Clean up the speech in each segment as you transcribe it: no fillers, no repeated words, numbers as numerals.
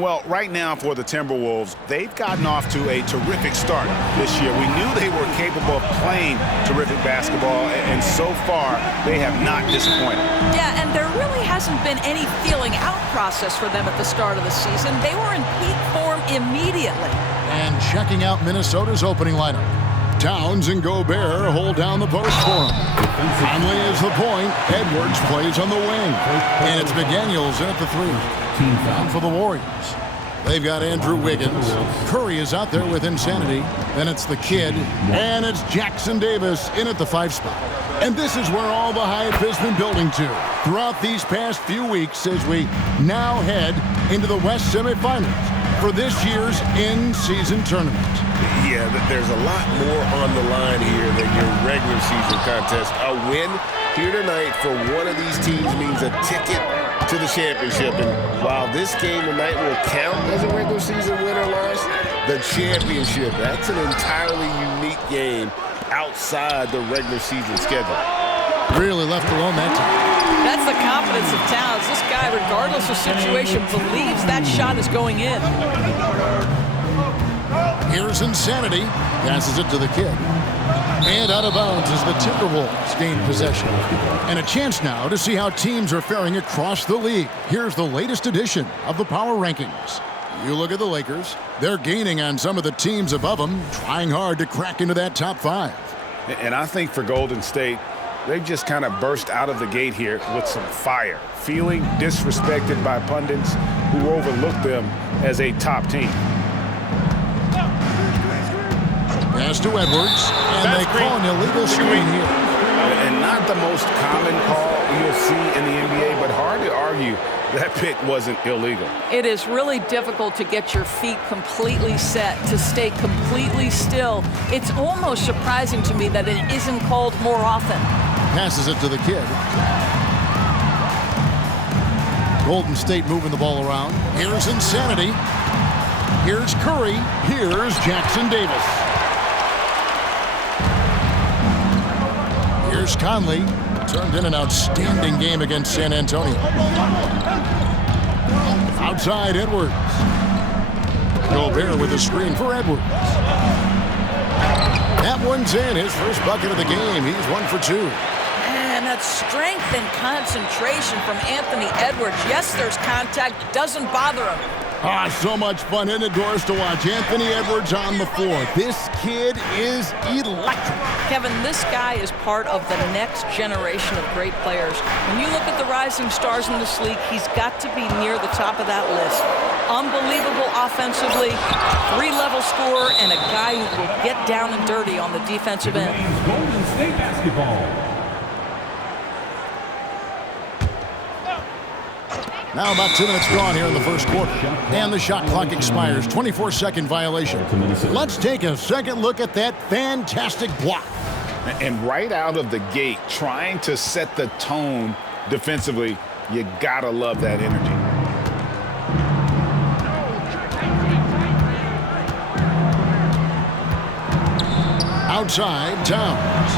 Well, right now for the Timberwolves, they've gotten off to a terrific start this year. We knew they were capable of playing terrific basketball, and so far, they have not disappointed. Yeah, and there really hasn't been any feeling out process for them at the start of the season. They were in peak form immediately. And checking out Minnesota's opening lineup. Towns and Gobert hold down the post for him. Conley is the point. Edwards plays on the wing. And it's McDaniels in at the 3. And for the Warriors, they've got Andrew Wiggins. Curry is out there with insanity. Then it's the kid. And it's Jackson Davis in at the 5 spot. And this is where all the hype has been building to throughout these past few weeks as we now head into the West semifinals for this year's in-season tournament. Yeah, there's a lot more on the line here than your regular season contest. A win here tonight for one of these teams means a ticket to the championship. And while this game tonight will count as a regular season win or loss, the championship, that's an entirely unique game outside the regular season schedule. Really left alone that time. That's the confidence of Towns. This guy, regardless of situation, believes that shot is going in. Here's Insanity. Passes it to the kid. And out of bounds as the Timberwolves gain possession. And a chance now to see how teams are faring across the league. Here's the latest edition of the Power Rankings. You look at the Lakers. They're gaining on some of the teams above them, trying hard to crack into that top 5. And I think for Golden State, they've just kind of burst out of the gate here with some fire, feeling disrespected by pundits who overlook them as a top team. Pass to Edwards, and they call an illegal screen here. And not the most common call you'll see in the NBA, but hard to argue that pick wasn't illegal. It is really difficult to get your feet completely set, to stay completely still. It's almost surprising to me that it isn't called more often. Passes it to the kid. Golden State moving the ball around. Here's Insanity. Here's Curry. Here's Jackson Davis. Here's Conley. Turned in an outstanding game against San Antonio. Outside Edwards. Gobert with a screen for Edwards. That one's in. His first bucket of the game. He's 1 for 2. And that strength and concentration from Anthony Edwards. Yes, there's contact. Doesn't bother him. So much fun in the doors to watch Anthony Edwards on the floor. This kid is electric. Kevin, this guy is part of the next generation of great players. When you look at the rising stars in this league, he's got to be near the top of that list. Unbelievable offensively, 3-level scorer, and a guy who will get down and dirty on the defensive end. Golden State basketball. Now about 2 minutes gone here in the first quarter. And the shot clock expires. 24-second violation. Let's take a second look at that fantastic block. And right out of the gate, trying to set the tone defensively, you gotta love that energy. Outside, Towns.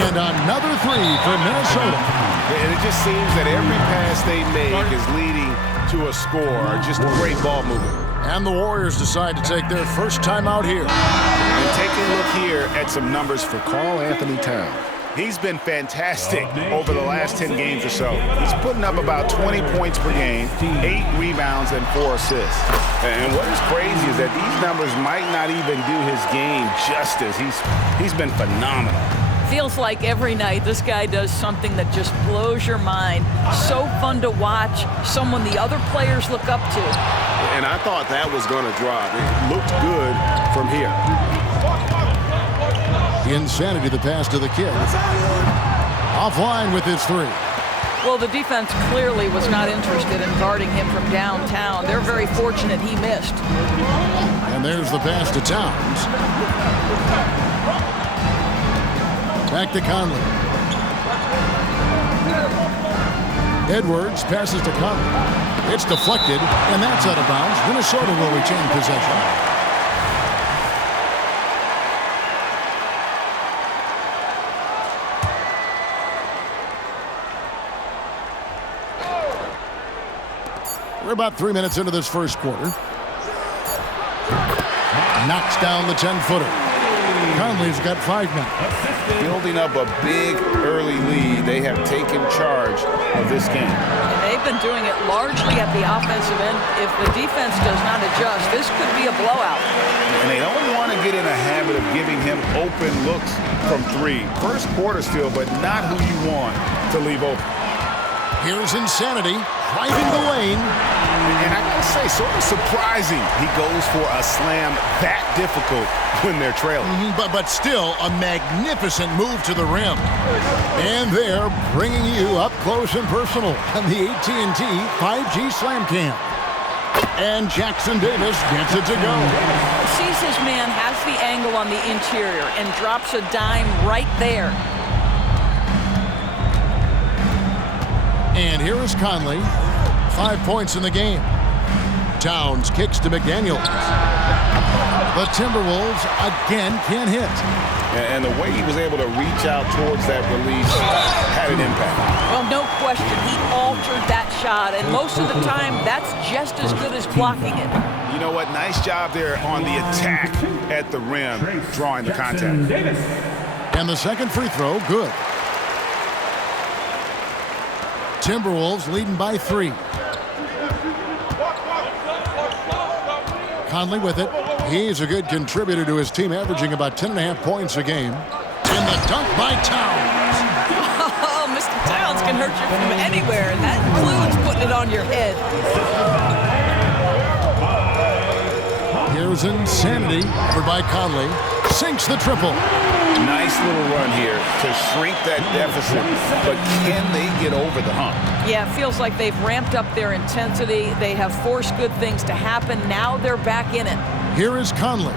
And another 3 for Minnesota. And it just seems that every pass they make is leading to a score. Just great ball movement. And the Warriors decide to take their first time out here. And take a look here at some numbers for Karl Anthony Towns. He's been fantastic over the last 10 games or so. He's putting up about 20 points per game, 8 rebounds, and 4 assists. And what is crazy is that these numbers might not even do his game justice. He's been phenomenal. Feels like every night this guy does something that just blows your mind. So fun to watch, someone the other players look up to. And I thought that was going to drop. It looked good from here. Insanity, the pass to the kid. Offline with his 3. Well, the defense clearly was not interested in guarding him from downtown. They're very fortunate he missed. And there's the pass to Towns. Back to Conley. Edwards passes to Conley. It's deflected, and that's out of bounds. Minnesota will retain possession. We're about 3 minutes into this first quarter. Knocks down the 10-footer. Conley's got 5 now. Building up a big early lead. They have taken charge of this game. And they've been doing it largely at the offensive end. If the defense does not adjust, this could be a blowout. And they don't want to get in a habit of giving him open looks from 3. First quarter still, but not who you want to leave open. Here's Insanity driving the lane. And I gotta say, sort of surprising he goes for a slam that difficult when they're trailing. But still a magnificent move to the rim. And they're bringing you up close and personal on the AT&T 5G Slam Cam. And Jackson Davis gets it to go. Sees his man, has the angle on the interior, and drops a dime right there. And here is Conley. 5 points in the game. Towns kicks to McDaniels. The Timberwolves again can't hit. And the way he was able to reach out towards that release had an impact. Well, no question. He altered that shot, and most of the time, that's just as good as blocking it. You know what? Nice job there on the attack at the rim, drawing the contact. And the second free throw, good. Timberwolves leading by 3. Conley with it. He's a good contributor to his team, averaging about 10.5 points a game. And the dunk by Towns. Oh, Mr. Towns can hurt you from anywhere, and that includes putting it on your head. Here's Insanity, covered by Conley. Sinks the triple. Nice little run here to shrink that deficit, but can they get over the hump? Yeah, it feels like they've ramped up their intensity. They have forced good things to happen. Now they're back in it. Here is Conley.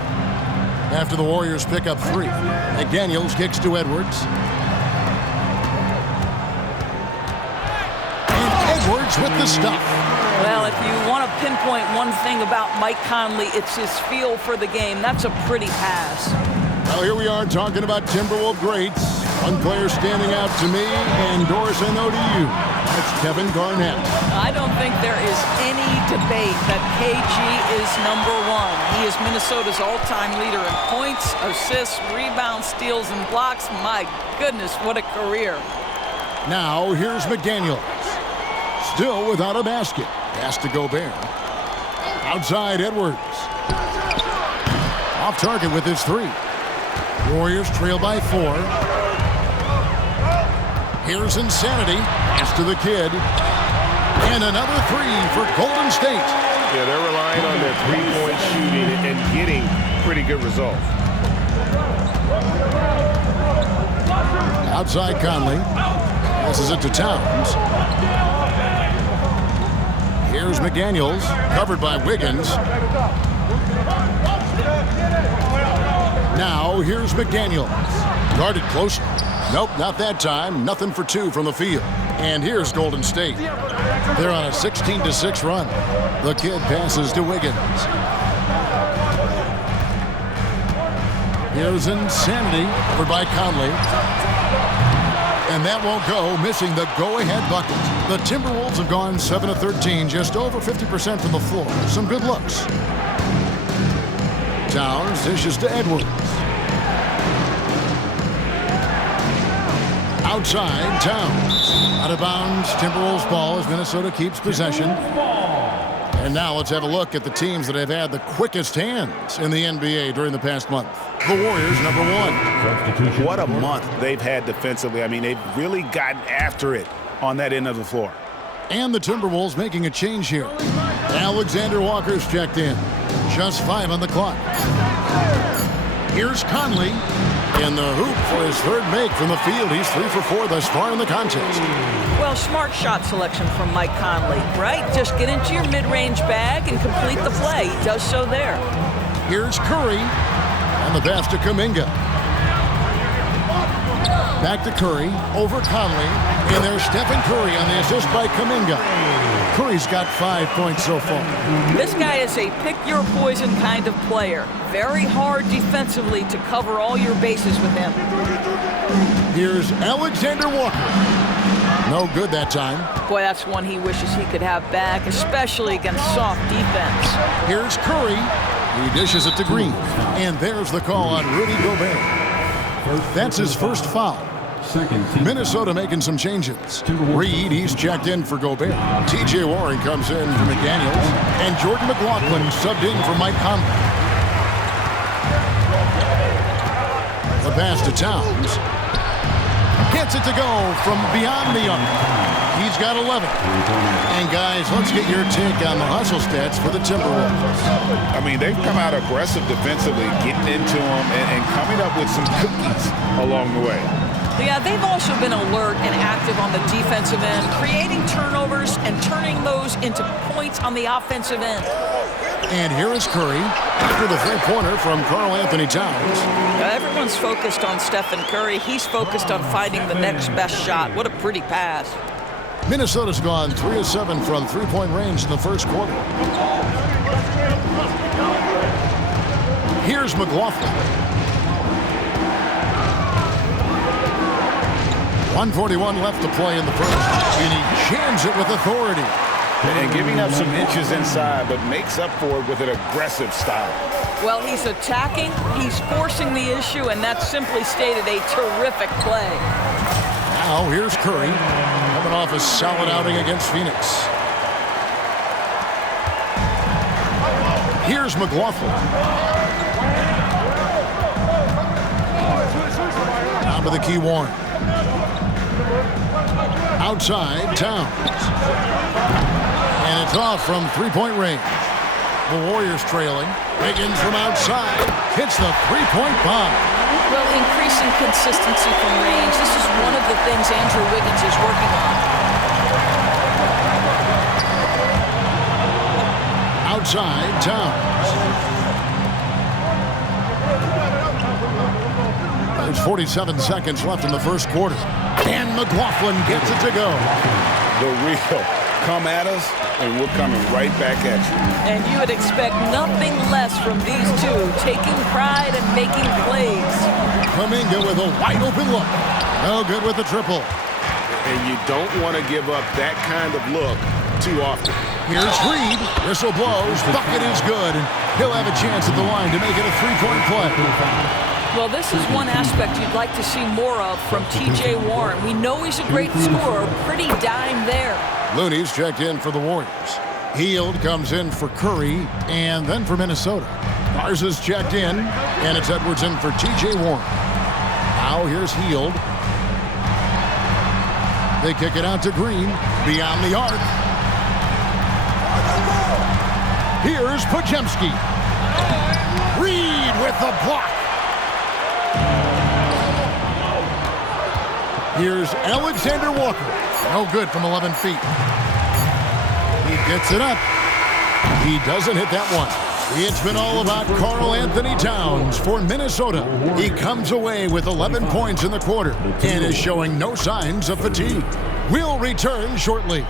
After the Warriors pick up 3. McDaniels kicks to Edwards. And Edwards with the stuff. Well, if you want to pinpoint one thing about Mike Conley, it's his feel for the game. That's a pretty pass. Well, here we are talking about Timberwolves greats. One player standing out to me, and Doris, I know to you. That's Kevin Garnett. I don't think there is any debate that KG is number 1. He is Minnesota's all-time leader in points, assists, rebounds, steals, and blocks. My goodness, what a career. Now, here's McDaniels. Still without a basket. Pass to Gobert. Outside, Edwards. Off target with his 3. Warriors trail by 4. Here's Insanity. Pass to the kid. And another 3 for Golden State. Yeah, they're relying on their three-point shooting and getting pretty good results. Outside Conley. Passes it to Towns. Here's McDaniels. Covered by Wiggins. Now, here's McDaniels. Guarded closely. Nope, not that time. Nothing for 2 from the field. And here's Golden State. They're on a 16-6 run. The kid passes to Wiggins. Here's Insanity, covered by Conley. And that won't go, missing the go-ahead bucket. The Timberwolves have gone 7 of 13, just over 50% from the floor. Some good looks. Towns dishes to Edwards. Outside, Towns. Out of bounds, Timberwolves ball as Minnesota keeps possession. And now let's have a look at the teams that have had the quickest hands in the NBA during the past month. The Warriors, number 1. What a month they've had defensively. I mean, they've really gotten after it on that end of the floor. And the Timberwolves making a change here. Alexander Walker's checked in. Just 5 on the clock. Here's Conley. In the hoop for his 3rd make from the field. He's 3 for 4 thus far in the contest. Well, smart shot selection from Mike Conley, right? Just get into your mid-range bag and complete the play. He does so there. Here's Curry. And the pass to Kuminga. Back to Curry. Over Conley. And there's Stephen Curry on the assist by Kuminga. Curry's got 5 points so far. This guy is a pick-your-poison kind of player. Very hard defensively to cover all your bases with him. Here's Alexander Walker. No good that time. Boy, that's one he wishes he could have back, especially against soft defense. Here's Curry. He dishes it to Green. And there's the call on Rudy Gobert. That's his first foul. Minnesota making some changes. Reed, he's checked in for Gobert. T.J. Warren comes in for McDaniels. And Jordan McLaughlin subbed in for Mike Conley. The pass to Towns. Gets it to go from beyond the arc. He's got 11. And guys, let's get your take on the hustle stats for the Timberwolves. I mean, they've come out aggressive defensively, getting into them and coming up with some cookies along the way. Yeah, they've also been alert and active on the defensive end, creating turnovers and turning those into points on the offensive end. And here is Curry after the three-pointer from Karl Anthony Towns. Everyone's focused on Stephen Curry. He's focused on finding the next best shot. What a pretty pass. Minnesota's gone 3 of 7 from three-point range in the first quarter. Here's McLaughlin. 1:41 left to play in the first, and he jams it with authority. And giving up some inches inside, but makes up for it with an aggressive style. Well, he's attacking, he's forcing the issue, and that's simply stated a terrific play. Now here's Curry, coming off a solid outing against Phoenix. Here's McLaughlin. Down to the key, Warren. Outside, Towns. And it's off from three-point range. The Warriors trailing. Wiggins from outside hits the three-point bomb. Well, increasing consistency from range. This is one of the things Andrew Wiggins is working on. Outside, Towns. There's 47 seconds left in the first quarter. And McLaughlin gets it to go. The real come at us, and we're coming right back at you. And you would expect nothing less from these two, taking pride and making plays. Kuminga with a wide open look. No good with the triple. And you don't want to give up that kind of look too often. Here's Reed. Whistle blows. Bucket is good. And he'll have a chance at the line to make it a three-point play. Well, this is one aspect you'd like to see more of from T.J. Warren. We know he's a great scorer. Pretty dime there. Looney's checked in for the Warriors. Hield comes in for Curry and then for Minnesota. Garza's checked in, and it's Edwards in for T.J. Warren. Now here's Hield. They kick it out to Green, beyond the arc. Here's Podziemski. Reed with the block. Here's Alexander Walker. No good from 11 feet. He gets it up. He doesn't hit that one. It's been all about Karl Anthony Towns for Minnesota. He comes away with 11 points in the quarter and is showing no signs of fatigue. We'll return shortly.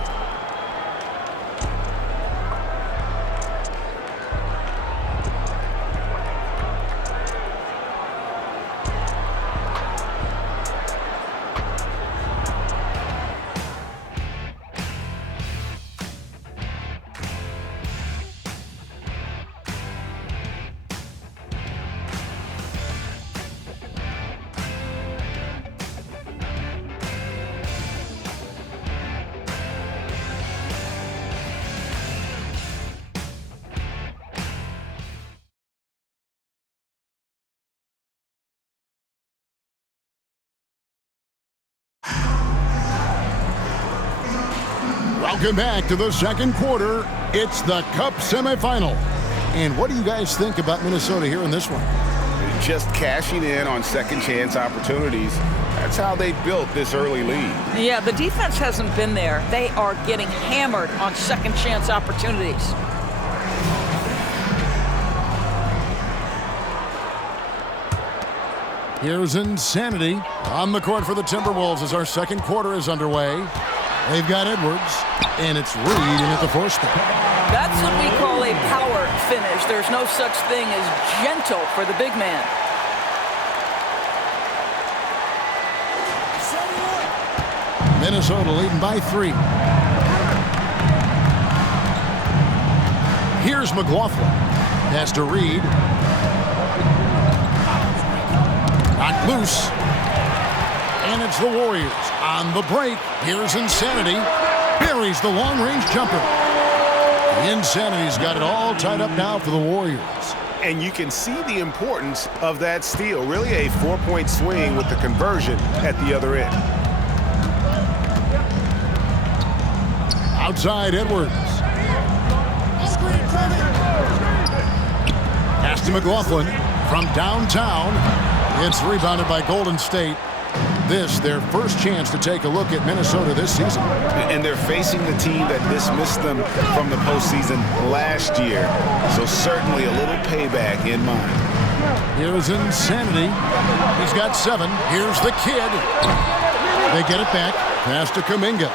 Welcome back to the second quarter. It's the Cup semifinal. And what do you guys think about Minnesota here in this one? Just cashing in on second chance opportunities. That's how they built this early lead. Yeah, the defense hasn't been there. They are getting hammered on second chance opportunities. Here's Insanity on the court for the Timberwolves as our second quarter is underway. They've got Edwards, and it's Reed in at the force spot. That's what we call a power finish. There's no such thing as gentle for the big man. Minnesota leading by 3. Here's McLaughlin. Pass to Reed. Knocked loose. And it's the Warriors on the break. Here's Insanity. Buries the long-range jumper. Insanity's got it all tied up now for the Warriors. And you can see the importance of that steal. Really a 4-point swing with the conversion at the other end. Outside Edwards. Pass to McLaughlin from downtown. It's rebounded by Golden State. This, their first chance to take a look at Minnesota this season. And they're facing the team that dismissed them from the postseason last year. So certainly a little payback in mind. Here's Insanity. He's got 7. Here's the kid. They get it back. Pass to Kuminga.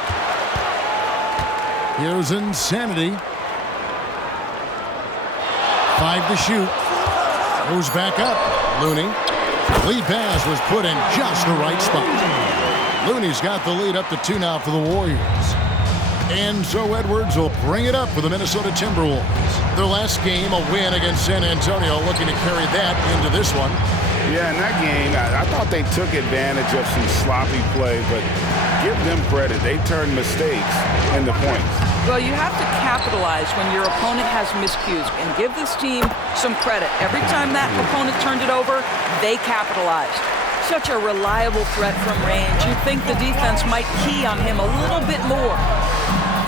Here's Insanity. 5 to shoot. Goes back up. Looney. Lead pass was put in just the right spot. Looney's got the lead up to 2 now for the Warriors. And so Edwards will bring it up for the Minnesota Timberwolves. Their last game, a win against San Antonio, looking to carry that into this one. Yeah, in that game, I thought they took advantage of some sloppy play, but give them credit. They turned mistakes into points. Well, you have to capitalize when your opponent has miscues and give this team some credit. Every time that opponent turned it over, they capitalized. Such a reliable threat from range. You'd think the defense might key on him a little bit more.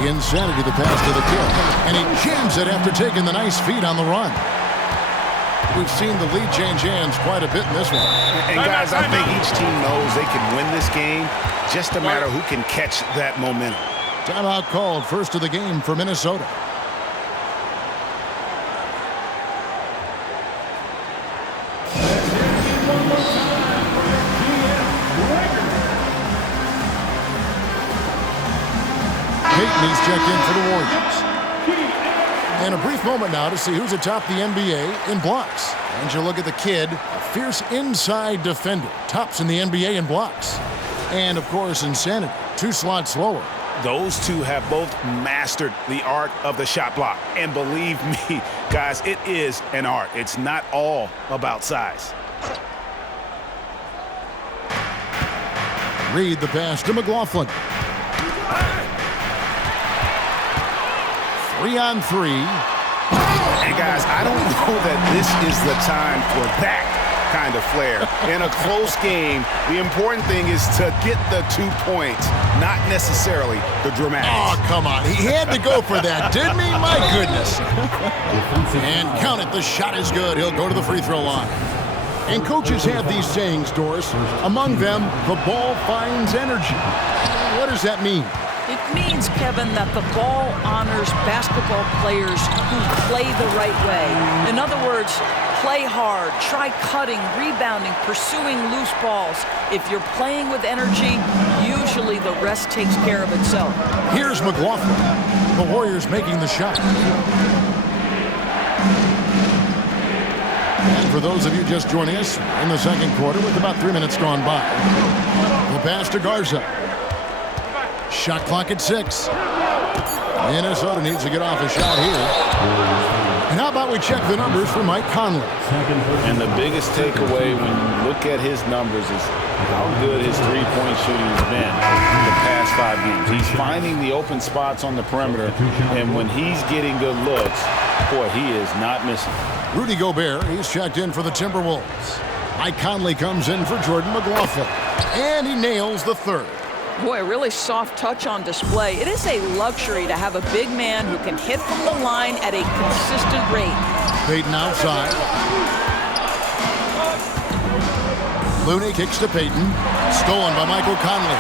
Insanity the pass to the kid, and he jams it after taking the nice feed on the run. We've seen the lead change hands quite a bit in this one. And guys, I think each team knows they can win this game, just a matter who can catch that momentum. Timeout called, first of the game for Minnesota. Payton is checked in for the Warriors. And a brief moment now to see who's atop the NBA in blocks. And you look at the kid, a fierce inside defender, tops in the NBA in blocks. And of course, Insanity, 2 slots lower. Those two have both mastered the art of the shot block. And believe me, guys, it is an art. It's not all about size. Reed the pass to McLaughlin. 3 on 3. And guys, I don't know that this is the time for that kind of flair. In a close game, the important thing is to get the 2 points, not necessarily the dramatics. Oh, come on. He had to go for that, didn't he? My goodness. And count it. The shot is good. He'll go to the free throw line. And coaches have these sayings, Doris. Among them, the ball finds energy. What does that mean? It means, Kevin, that the ball honors basketball players who play the right way. In other words, play hard, try cutting, rebounding, pursuing loose balls. If you're playing with energy, usually the rest takes care of itself. Here's McLaughlin. The Warriors making the shot. And for those of you just joining us in the second quarter with about 3 minutes gone by, the pass to Garza. Shot clock at 6. Minnesota needs to get off a shot here. And how about we check the numbers for Mike Conley? And the biggest takeaway when you look at his numbers is how good his three-point shooting has been the past 5 games. He's finding the open spots on the perimeter, and when he's getting good looks, boy, he is not missing. Rudy Gobert, he's checked in for the Timberwolves. Mike Conley comes in for Jordan McLaughlin. And he nails the third. Boy, a really soft touch on display. It is a luxury to have a big man who can hit from the line at a consistent rate. Payton outside. Looney kicks to Payton. Stolen by Michael Conley.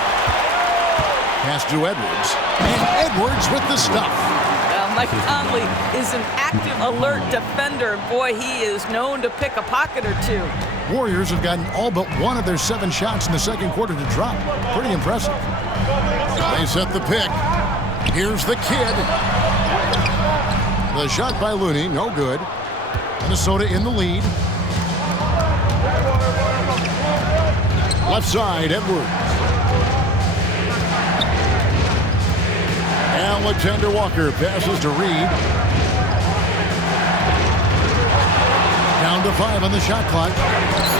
Pass to Edwards. And Edwards with the stuff. Mike Conley is an active, alert defender. Boy, he is known to pick a pocket or 2. Warriors have gotten all but 1 of their 7 shots in the second quarter to drop. Pretty impressive. They set the pick. Here's the kid. The shot by Looney, no good. Minnesota in the lead. Left side, Edwards. Alexander Walker passes to Reed. Down to 5 on the shot clock.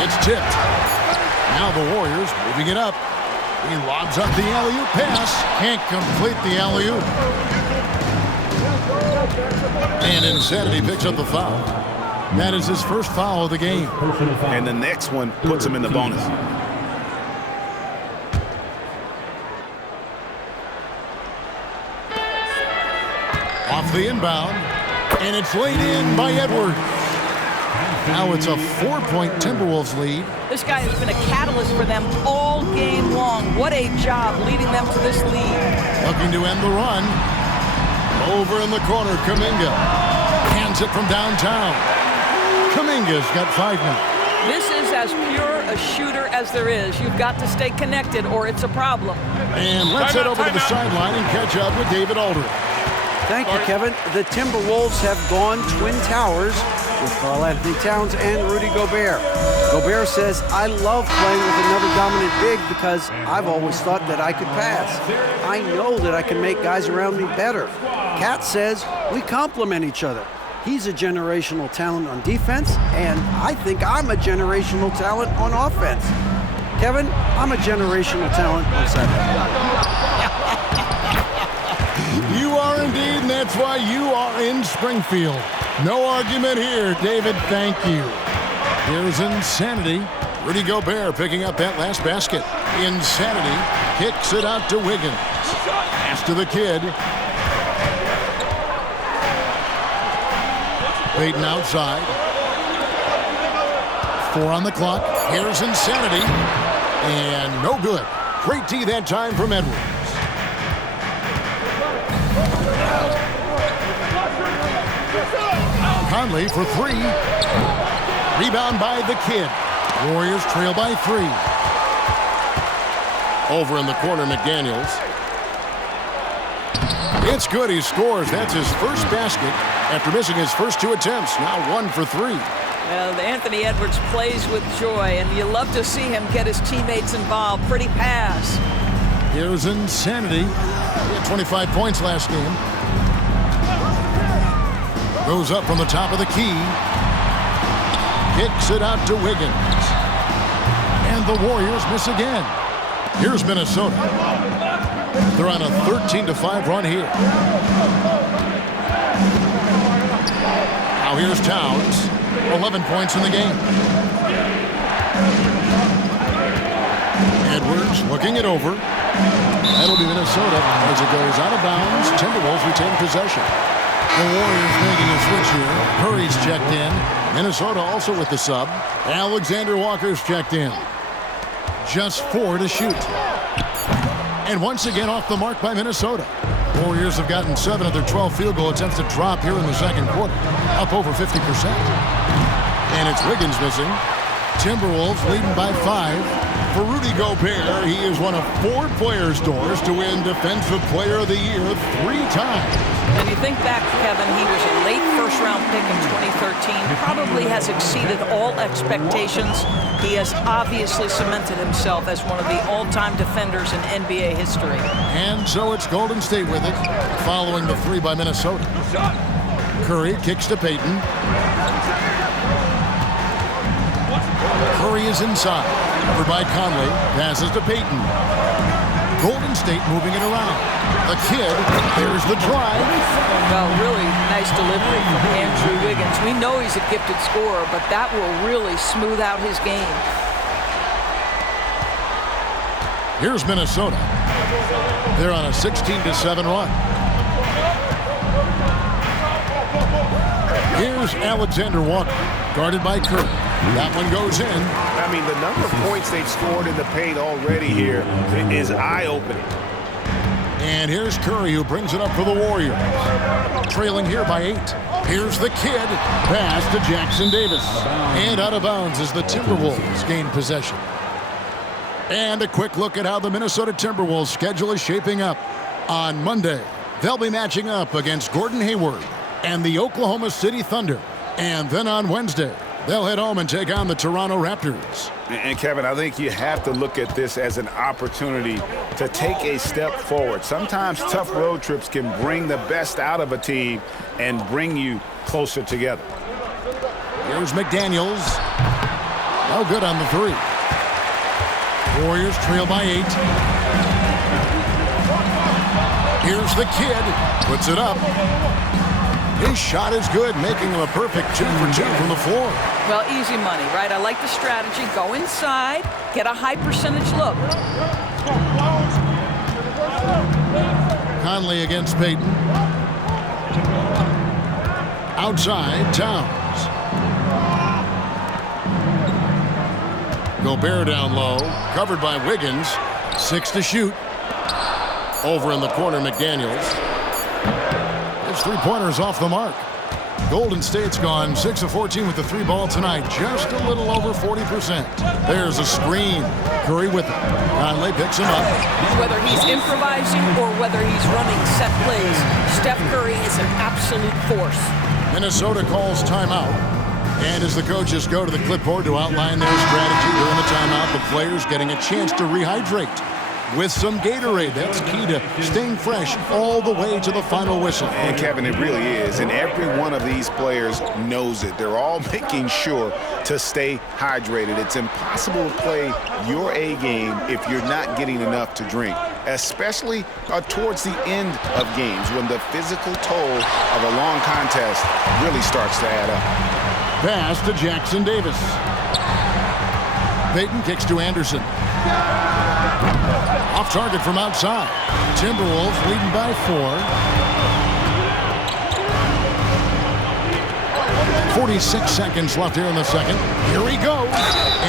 It's tipped. Now the Warriors moving it up. He lobs up the alley-oop pass. Can't complete the alley-oop. And Insanity picks up the foul. That is his first foul of the game. And the next one puts him in the bonus. Off the inbound. And it's laid in by Edwards. Now it's a 4-point Timberwolves lead. This guy has been a catalyst for them all game long. What a job leading them to this lead. Looking to end the run. Over in the corner, Kuminga. Hands it from downtown. Kuminga's got 5 now. This is as pure a shooter as there is. You've got to stay connected or it's a problem. And let's head over to the sideline and catch up with David Aldridge. Thank you, Kevin. The Timberwolves have gone Twin Towers with Karl-Anthony Towns and Rudy Gobert. Gobert says, I love playing with another dominant big because I've always thought that I could pass. I know that I can make guys around me better. Cat says, we complement each other. He's a generational talent on defense, and I think I'm a generational talent on offense. Kevin, I'm a generational talent on sideline. You are indeed, and that's why you are in Springfield. No argument here, David. Thank you. Here's Insanity. Rudy Gobert picking up that last basket. Insanity kicks it out to Wiggins. Pass to the kid. Payton outside. 4 on the clock. Here's Insanity. And no good. Great D that time from Edwards. Conley for 3. Rebound by the kid. Warriors trail by 3. Over in the corner, McDaniels. It's good. He scores. That's his first basket after missing his first 2 attempts. Now 1 for 3. Well, Anthony Edwards plays with joy, and you love to see him get his teammates involved. Pretty pass. Here's Insanity. He had 25 points last game. Goes up from the top of the key. Kicks it out to Wiggins. And the Warriors miss again. Here's Minnesota. They're on a 13-5 run here. Now here's Towns. 11 points in the game. Edwards looking it over. That'll be Minnesota as it goes out of bounds. Timberwolves retain possession. The Warriors making a switch here. Curry's checked in. Minnesota also with the sub. Alexander Walker's checked in. Just 4 to shoot. And once again off the mark by Minnesota. Warriors have gotten 7 of their 12 field goal attempts to drop here in the second quarter. Up over 50%. And it's Wiggins missing. Timberwolves leading by 5. For Rudy Gobert, he is one of 4 players' doors to win Defensive Player of the Year 3 times. And you think back, Kevin, he was a late first-round pick in 2013. Probably has exceeded all expectations. He has obviously cemented himself as one of the all-time defenders in NBA history. And so it's Golden State with it, following the 3 by Minnesota. Curry kicks to Payton. Curry is inside. Covered by Conley. Passes to Payton. Golden State moving it around. The kid, there's the drive. Well, really nice delivery from Andrew Wiggins. We know he's a gifted scorer, but that will really smooth out his game. Here's Minnesota. They're on a 16-7 run. Here's Alexander Walker, guarded by Curry. That one goes in. I mean, the number of points they've scored in the paint already here is eye-opening. And here's Curry, who brings it up for the Warriors. Trailing here by 8. Here's the kid. Pass to Jackson Davis. And out of bounds as the Timberwolves gain possession. And a quick look at how the Minnesota Timberwolves schedule is shaping up. On Monday, they'll be matching up against Gordon Hayward and the Oklahoma City Thunder. And then on Wednesday, They'll head home and take on the Toronto Raptors. And Kevin, I think you have to look at this as an opportunity to take a step forward. Sometimes tough road trips can bring the best out of a team and bring you closer together. Here's McDaniels. No good on the three. Warriors trail by 8. Here's the kid. Puts it up. His shot is good, making him a perfect 2 for 2 from the floor. Well, easy money, right? I like the strategy. Go inside, get a high percentage look. Conley against Payton. Outside, Towns. Gobert down low, covered by Wiggins. 6 to shoot. Over in the corner, McDaniels. His three-pointers off the mark. Golden State's gone 6 of 14 with the 3 ball tonight, just a little over 40%. There's a screen. Curry with it. Conley picks him up. Whether he's improvising or whether he's running set plays, Steph Curry is an absolute force. Minnesota calls timeout. And as the coaches go to the clipboard to outline their strategy during the timeout, the players getting a chance to rehydrate with some Gatorade. That's key to staying fresh all the way to the final whistle. And Kevin, it really is. And every one of these players knows it. They're all making sure to stay hydrated. It's impossible to play your A game if you're not getting enough to drink, especially towards the end of games when the physical toll of a long contest really starts to add up. Pass to Jackson Davis. Payton kicks to Anderson. Off target from outside. Timberwolves leading by 4. 46 seconds left here in the second. Here he goes.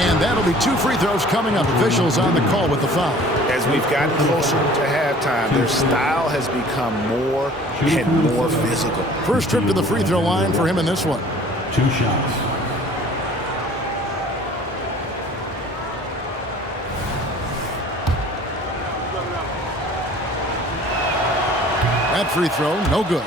And that'll be 2 free throws coming up. Officials on the call with the foul. As we've gotten closer to halftime, their style has become more and more physical. First trip to the free throw line for him in this one. 2 shots. That free throw, no good.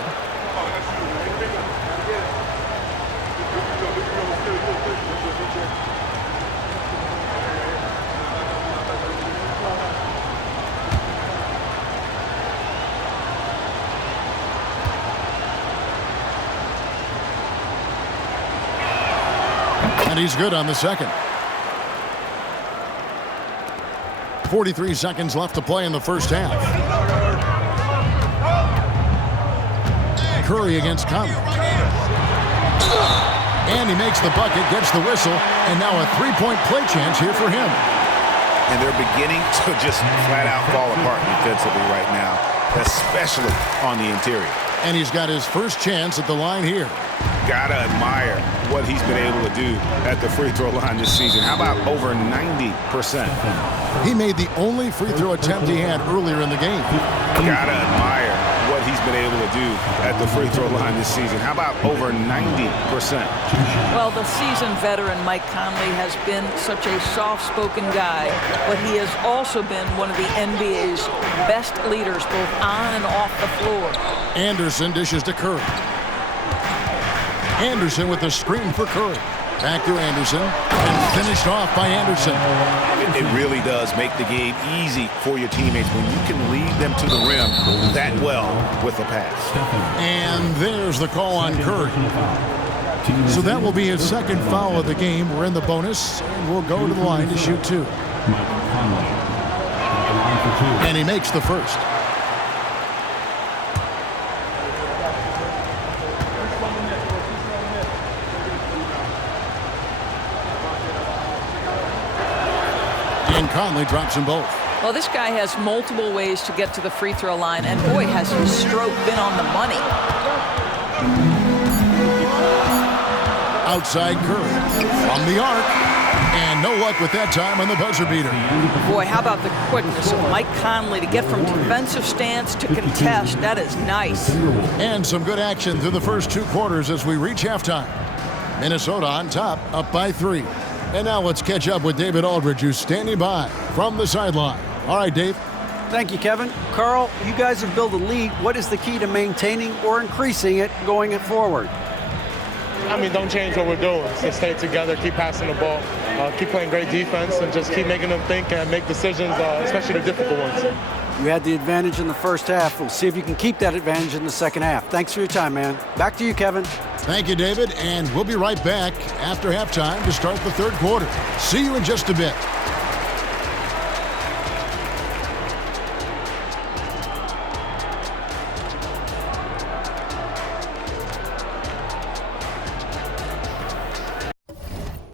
And he's good on the second. 43 seconds left to play in the first half. Curry against Conley. And he makes the bucket, gets the whistle, and now a three-point play chance here for him. And they're beginning to just flat out fall apart defensively right now, especially on the interior. And he's got his first chance at the line here. Gotta admire what he's been able to do at the free throw line this season. How about over 90%? He made the only free throw attempt he had earlier in the game. Gotta admire what he's been able to do at the free throw line this season. How about over 90%? Well, the seasoned veteran Mike Conley has been such a soft-spoken guy, but he has also been one of the NBA's best leaders, both on and off the floor. Anderson dishes to Curry. Anderson with the screen for Curry. Back to Anderson, and finished off by Anderson. It really does make the game easy for your teammates when you can lead them to the rim that well with the pass. And there's the call on Curry. So that will be his second foul of the game. We're in the bonus, and we'll go to the line to shoot 2. And he makes the first. And Conley drops them both. Well, this guy has multiple ways to get to the free throw line, and boy, has his stroke been on the money. Outside Curry from the arc, and no luck with that time on the buzzer beater. Boy, how about the quickness of Mike Conley to get from defensive stance to contest? That is nice. And some good action through the first 2 quarters as we reach halftime. Minnesota on top, up by 3. And now let's catch up with David Aldridge, who's standing by from the sideline. All right, Dave. Thank you, Kevin. Carl, you guys have built a lead. What is the key to maintaining or increasing it going forward? don't change what we're doing. Just stay together, keep passing the ball, keep playing great defense, and just keep making them think and make decisions, especially the difficult ones. You had the advantage in the first half. We'll see if you can keep that advantage in the second half. Thanks for your time, man. Back to you, Kevin. Thank you, David, and we'll be right back after halftime to start the third quarter. See you in just a bit.